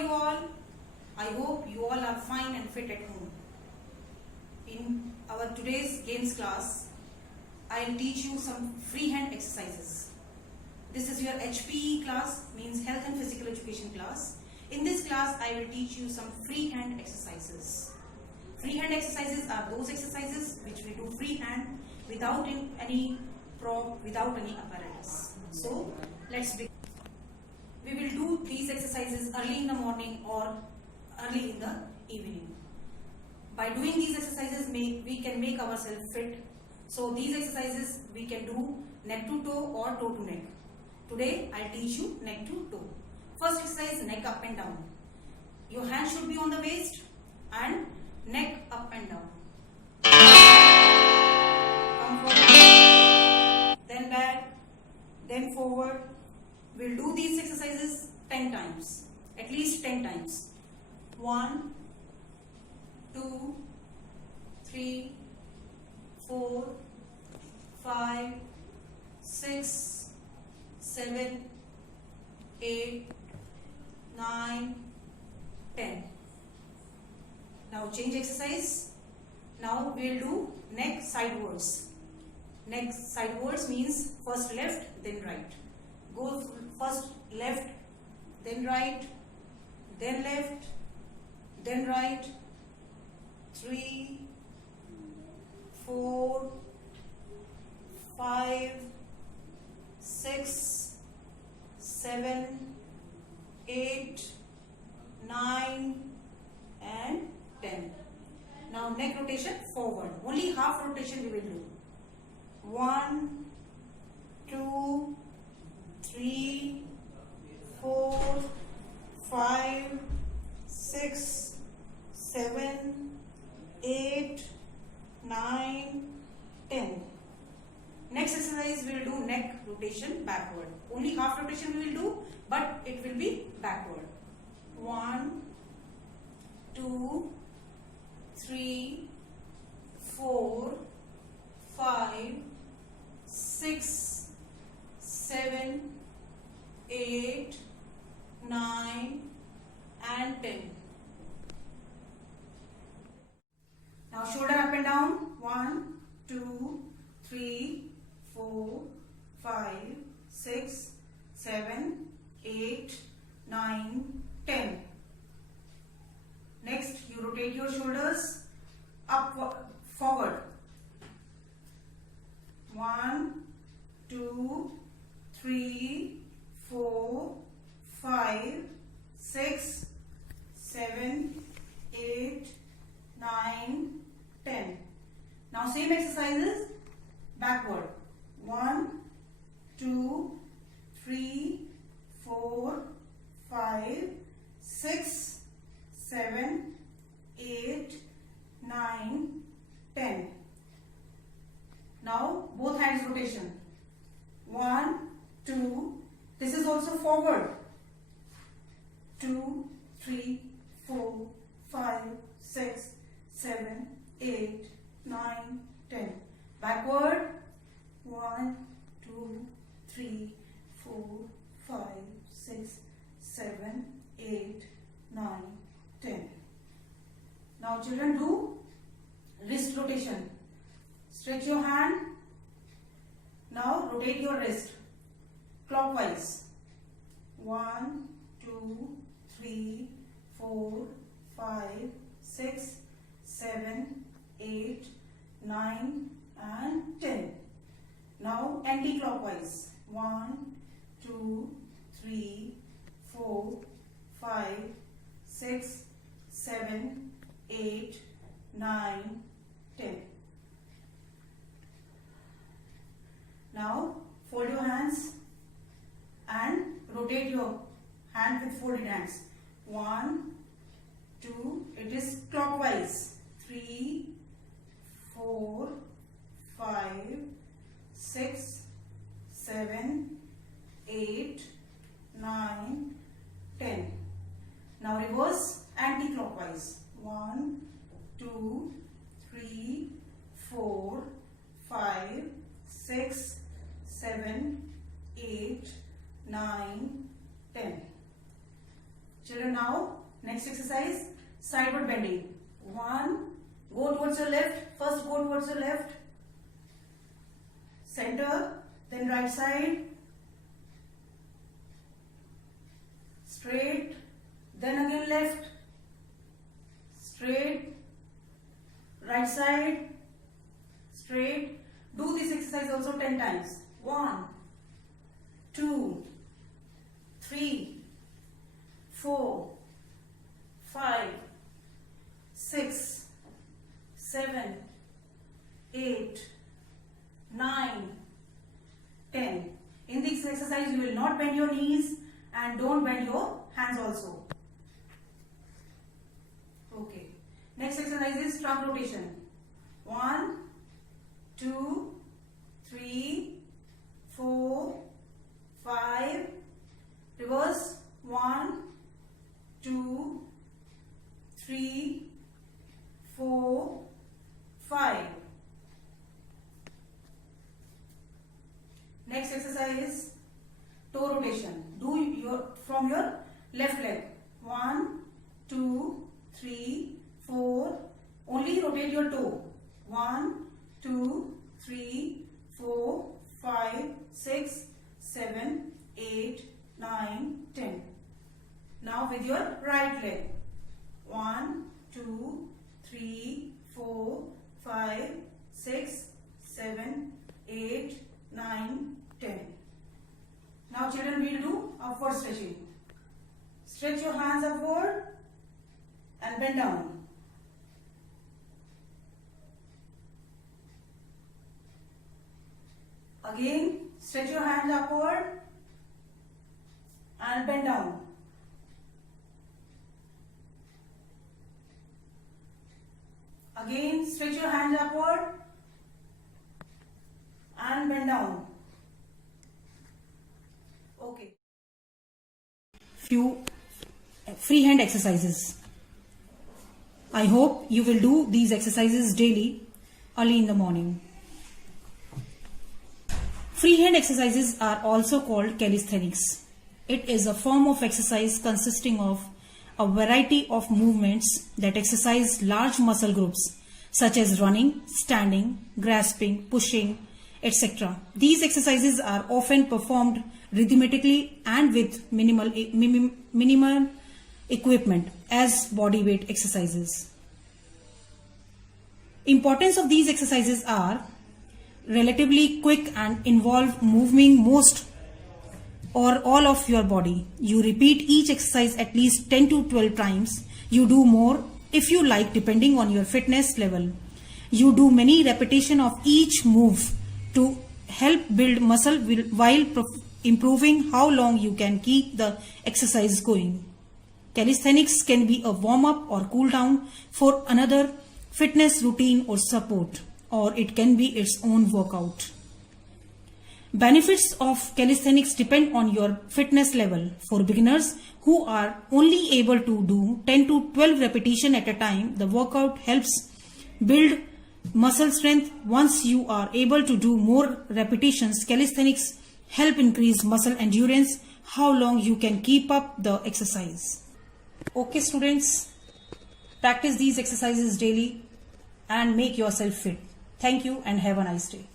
you all? I hope you all are fine and fit at home. In our today's games class, I'll teach you some freehand exercises. This is your HPE class, means Health and Physical Education class. In this class, I will teach you some freehand exercises. Freehand exercises are those exercises which we do freehand without any prop, without any apparatus. So, let's begin. We will do these exercises early in the morning or early in the evening. By doing these exercises, we can make ourselves fit. So these exercises we can do neck to toe or toe to neck. Today I'll teach you neck to toe. First exercise, neck up and down. Your hand should be on the waist and neck up and down. Come forward, then back, then forward. We'll do these exercises 10 times, at least 10 times. 1, 2, 3, 4, 5, 6, 7, 8, 9, 10. Now change exercise. Now we'll do neck sidewards. Neck sidewards means first left, then right. Go first left, then right, then left, then right. 3, 4, 5, 6, 7, 8, 9 and 10. Now neck rotation forward. Only half rotation we will do. 1, 2, 3, 4, 5, 6, 7, 8, 9, 10. Next exercise we will do neck rotation backward. Only half rotation we will do, but it will be backward. 1, 2, 3, 4, 5, 6, 7, 8, 9 and 10. Now shoulder up and down. 1, 2, 3, 4, 5, 6, 7, 8, 9, 10. Next, you rotate your shoulders up, forward. 1, 2, 3, 4, 5, 6, 7, 8, 9, 10. Now same exercises backward. 1, 2, 3, 4, 5, 6, 7, 8, 9, 10. Now both hands rotation. 1, 2, this is also forward. 2, 3, 4, 5, 6, 7, 8, 9, 10. Backward. 1, 2, 3, 4, 5, 6, 7, 8, 9, 10. Now children, do wrist rotation. Stretch your hand. Now rotate your wrist clockwise. 1, 2, 3, 4, 5, 6, 7, 8, 9 and 10. Now anti-clockwise. 1, 2, 3, 4, 5, 6, 7, 8, 9, 10. Now fold your hands and rotate your hand with folded hands. 1, 2, it is clockwise. 3, 4, 5, 6, 7, 8, 9, 10. Now reverse anti-clockwise. 1, 2, 3, 4, 5, 6, 7, 8, 9, 10. Children, now next exercise, sideward bending. 1, go towards your left. First go towards your left. Center, then right side. Straight, then again left. Straight, right side, straight. Do this exercise also 10 times. 1, 2, 3, 4, 5, 6, 7, 8, 9, 10. In this exercise, you will not bend your knees and don't bend your hands also. Okay. Next exercise is trunk rotation. 1, 2, 3, 4, 5. Reverse. 1, 2, 3, 4, 5. Next exercise is toe rotation. Do from your left leg. 1, 2, 3, 4. Only rotate your toe. 1, 2, 3, 4, 5, 6, 7, 8, 9, 10. Now with your right leg. 1, 2, 3, 4, 5, 6, 7, 8, 9, 10. Now children, we will do upward stretching. Stretch your hands upward and bend down. Again, stretch your hands upward and bend down. Again, stretch your hands upward and bend down. Okay. Few free hand exercises. I hope you will do these exercises daily, early in the morning. Free hand exercises are also called calisthenics. It is a form of exercise consisting of a variety of movements that exercise large muscle groups such as running, standing, grasping, pushing, etc. These exercises are often performed rhythmically and with minimal equipment as body weight exercises. Importance of these exercises are relatively quick and involve moving most or all of your body. You repeat each exercise at least 10 to 12 times. You do more if you like, depending on your fitness level. You do many repetitions of each move to help build muscle while improving how long you can keep the exercise going. Calisthenics can be a warm-up or cool-down for another fitness routine or support, or it can be its own workout. Benefits of calisthenics depend on your fitness level. For beginners who are only able to do 10 to 12 repetitions at a time, the workout helps build muscle strength. Once you are able to do more repetitions, calisthenics help increase muscle endurance, how long you can keep up the exercise. Okay students, practice these exercises daily and make yourself fit. Thank you and have a nice day.